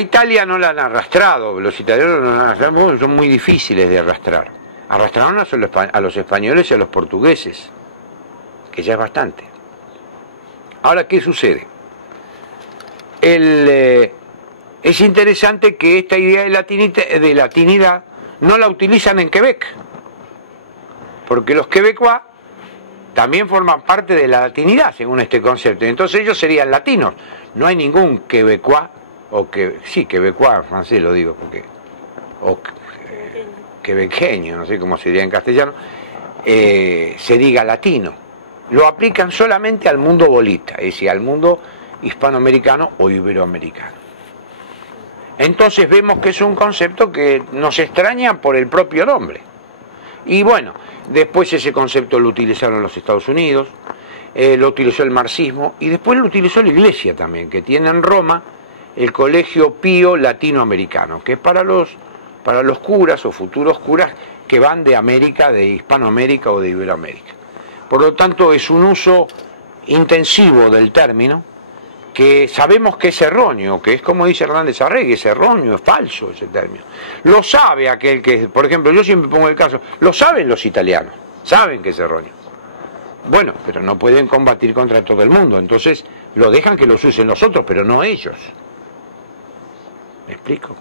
A Italia no la han arrastrado, los italianos no la han arrastrado porque son muy difíciles de arrastrar. Arrastraron a los españoles y a los portugueses, que ya es bastante. Ahora, ¿qué sucede? Es interesante que esta idea de latinidad no la utilizan en Quebec, porque los quebecuas también forman parte de la latinidad, según este concepto. Entonces ellos serían latinos. No hay ningún quebecuá, sí, quebecuá en francés lo digo, porque, o quebequeño, no sé cómo se diría en castellano, se diga latino. Lo aplican solamente al mundo bolita, es decir, al mundo hispanoamericano o iberoamericano. Entonces vemos que es un concepto que nos extraña por el propio nombre. Y bueno, después ese concepto lo utilizaron los Estados Unidos, lo utilizó el marxismo y después lo utilizó la Iglesia también, que tiene en Roma el Colegio Pío Latinoamericano, que es para los curas o futuros curas que van de América, de Hispanoamérica o de Iberoamérica. Por lo tanto, es un uso intensivo del término, que sabemos que es erróneo, que es como dice Hernández Arregui, es erróneo, es falso ese término. Lo sabe aquel que, por ejemplo, yo siempre pongo el caso, lo saben los italianos, saben que es erróneo. Bueno, pero no pueden combatir contra todo el mundo, entonces lo dejan que los usen los otros, pero no ellos. ¿Me explico?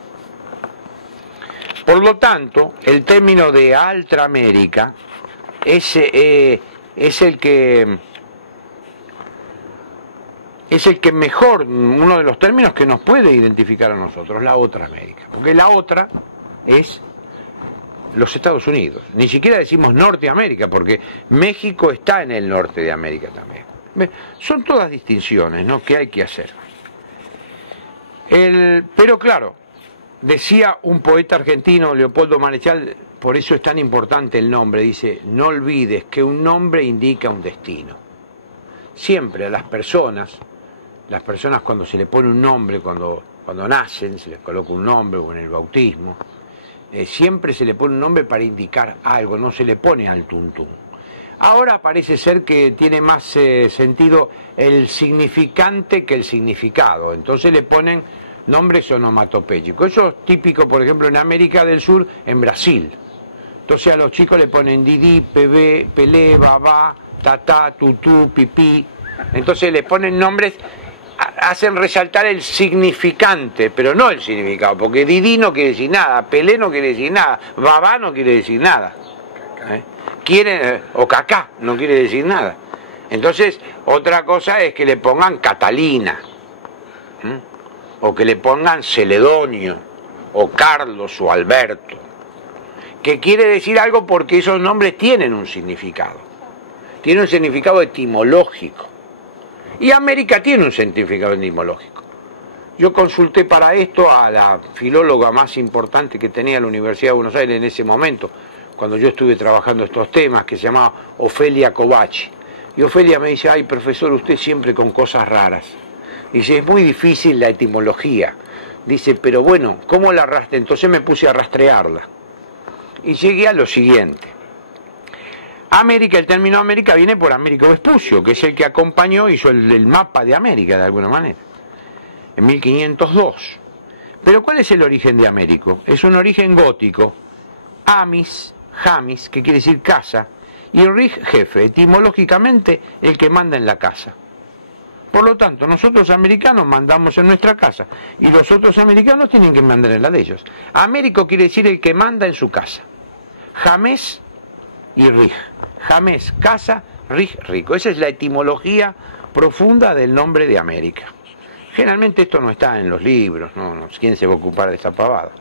Por lo tanto, el término de Altramérica es el que mejor, uno de los términos que nos puede identificar a nosotros, la otra América. Porque la otra es los Estados Unidos. Ni siquiera decimos Norteamérica, porque México está en el norte de América también. Son todas distinciones, ¿no?, que hay que hacer. Pero claro, decía un poeta argentino, Leopoldo Marechal, por eso es tan importante el nombre, dice, no olvides que un nombre indica un destino. Siempre a las personas cuando se le pone un nombre, cuando nacen, se les coloca un nombre, o en el bautismo, siempre se le pone un nombre para indicar algo, no se le pone al tuntún. Ahora parece ser que tiene más sentido el significante que el significado, entonces le ponen nombres onomatopéyicos. Eso es típico, por ejemplo, en América del Sur, en Brasil. Entonces a los chicos le ponen Didi, Pelé, Babá, Tatá, Tutú, Pipí. Entonces le ponen nombres, hacen resaltar el significante, pero no el significado, porque Didi no quiere decir nada, Pelé no quiere decir nada, Babá no quiere decir nada, o Cacá no quiere decir nada. Entonces, otra cosa es que le pongan Catalina, o que le pongan Celedonio, o Carlos, o Alberto, que quiere decir algo porque esos nombres tienen un significado etimológico. Y América tiene un significado etimológico. Yo consulté para esto a la filóloga más importante que tenía la Universidad de Buenos Aires en ese momento, cuando yo estuve trabajando estos temas, que se llamaba Ofelia Covacci. Y Ofelia me dice, ay, profesor, usted siempre con cosas raras. Dice, es muy difícil la etimología. Dice, pero bueno, ¿cómo la arrastré? Entonces me puse a rastrearla. Y llegué a lo siguiente. América, el término América viene por Américo Vespucio, que es el que acompañó, hizo el mapa de América de alguna manera, en 1502. Pero ¿cuál es el origen de Américo? Es un origen gótico. Amis, Jamis, que quiere decir casa, y Rig, jefe, etimológicamente el que manda en la casa. Por lo tanto, nosotros americanos mandamos en nuestra casa, y los otros americanos tienen que mandar en la de ellos. Américo quiere decir el que manda en su casa. Jamés y Rig. Jamés, casa, Rig, rico. Esa es la etimología profunda del nombre de América. Generalmente esto no está en los libros, ¿no? ¿Quién se va a ocupar de esa pavada?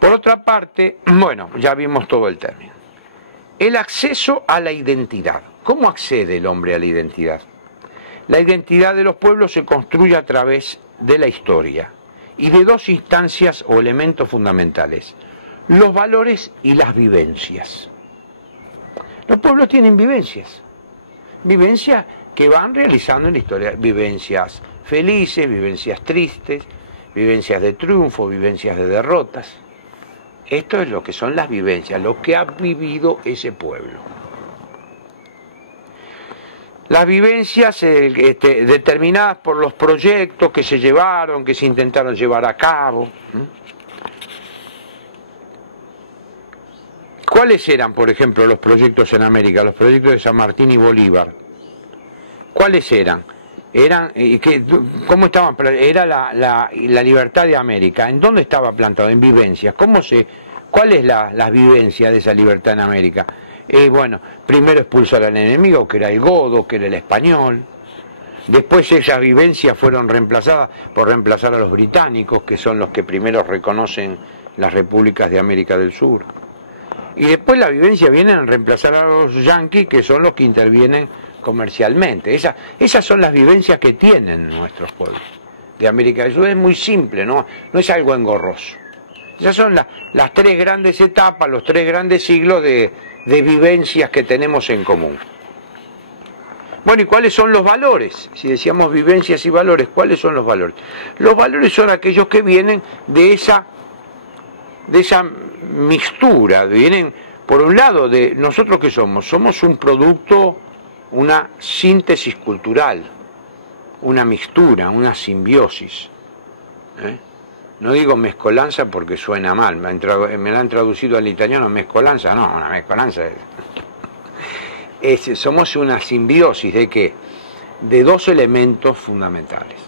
Por otra parte, bueno, ya vimos todo el término. El acceso a la identidad. ¿Cómo accede el hombre a la identidad? La identidad de los pueblos se construye a través de la historia y de dos instancias o elementos fundamentales: los valores y las vivencias. Los pueblos tienen vivencias que van realizando en la historia, vivencias felices, vivencias tristes, vivencias de triunfo, vivencias de derrotas. Esto es lo que son las vivencias, lo que ha vivido ese pueblo. las vivencias determinadas por los proyectos que se llevaron, que se intentaron llevar a cabo. ¿Cuáles eran, por ejemplo, los proyectos en América, los proyectos de San Martín y Bolívar? ¿Cuáles eran? ¿Cómo estaban? Era la libertad de América. ¿En dónde estaba plantado? En vivencias. ¿Cuál es la vivencia de esa libertad en América? Bueno, primero expulsar al enemigo, que era el godo, que era el español. Después esas vivencias fueron reemplazadas por reemplazar a los británicos, que son los que primero reconocen las repúblicas de América del Sur. Y después la vivencia viene en reemplazar a los yanquis, que son los que intervienen comercialmente. Esas son las vivencias que tienen nuestros pueblos de América del Sur. Es muy simple, no es algo engorroso. Esas son las tres grandes etapas, los tres grandes siglos de vivencias que tenemos en común. Bueno, ¿y cuáles son los valores? Si decíamos vivencias y valores, ¿cuáles son los valores? Los valores son aquellos que vienen de esa mixtura, vienen por un lado de nosotros que somos un producto, una síntesis cultural, una mixtura, una simbiosis. No digo mezcolanza porque suena mal, me la han traducido al italiano mezcolanza, no, una mezcolanza somos una simbiosis ¿de qué? De dos elementos fundamentales,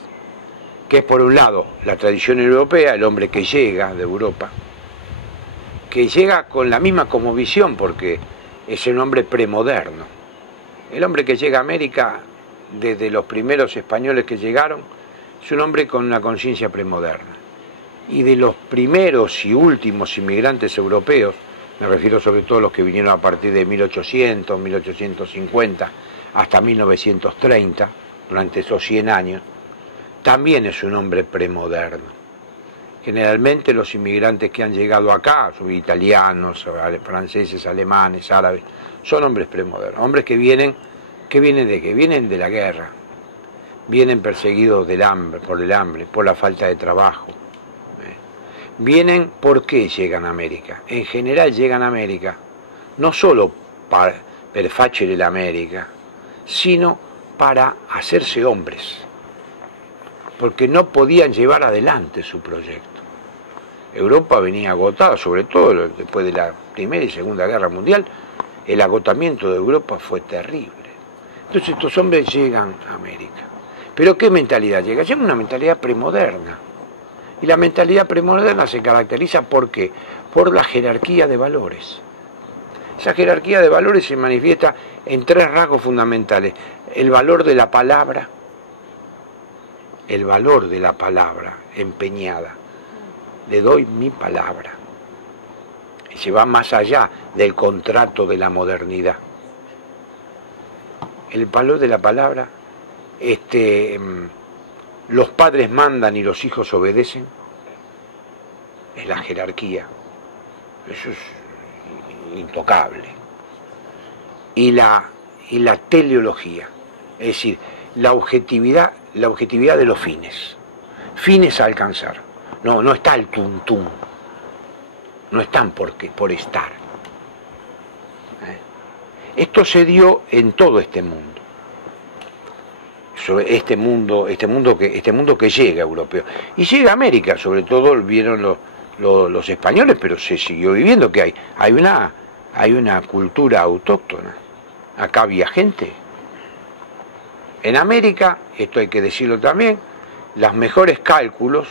que es por un lado la tradición europea, el hombre que llega de Europa, que llega con la misma cosmovisión porque es un hombre premoderno. El hombre que llega a América, desde los primeros españoles que llegaron, es un hombre con una conciencia premoderna. Y de los primeros y últimos inmigrantes europeos, me refiero sobre todo a los que vinieron a partir de 1800, 1850 hasta 1930, durante esos 100 años, también es un hombre premoderno. Generalmente los inmigrantes que han llegado acá, son italianos, franceses, alemanes, árabes, son hombres premodernos, hombres que vienen de qué, vienen de la guerra, vienen perseguidos por el hambre, por la falta de trabajo. Vienen, ¿por qué llegan a América? En general llegan a América no solo per facere l'America, sino para hacerse hombres, porque no podían llevar adelante su proyecto. Europa venía agotada, sobre todo después de la Primera y Segunda Guerra Mundial, el agotamiento de Europa fue terrible. Entonces estos hombres llegan a América. ¿Pero qué mentalidad llega? Llega una mentalidad premoderna. Y la mentalidad premoderna se caracteriza ¿por qué? Por la jerarquía de valores. Esa jerarquía de valores se manifiesta en tres rasgos fundamentales. El valor de la palabra, empeñada. Le doy mi palabra. Y se va más allá del contrato de la modernidad. El valor de la palabra, los padres mandan y los hijos obedecen, es la jerarquía. Eso es intocable. Y la teleología, es decir, la objetividad de los fines a alcanzar. No está el tuntún, no están por estar. Esto se dio en todo este mundo. Este mundo que llega europeo. Y llega a América, sobre todo vieron los españoles, pero se siguió viviendo que hay una cultura autóctona. Acá había gente. En América, esto hay que decirlo también, los mejores cálculos,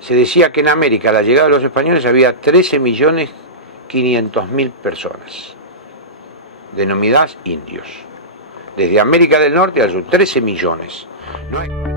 se decía que en América, a la llegada de los españoles, había 13.500.000 personas, denominadas indios. Desde América del Norte al sur, 13 millones. No hay...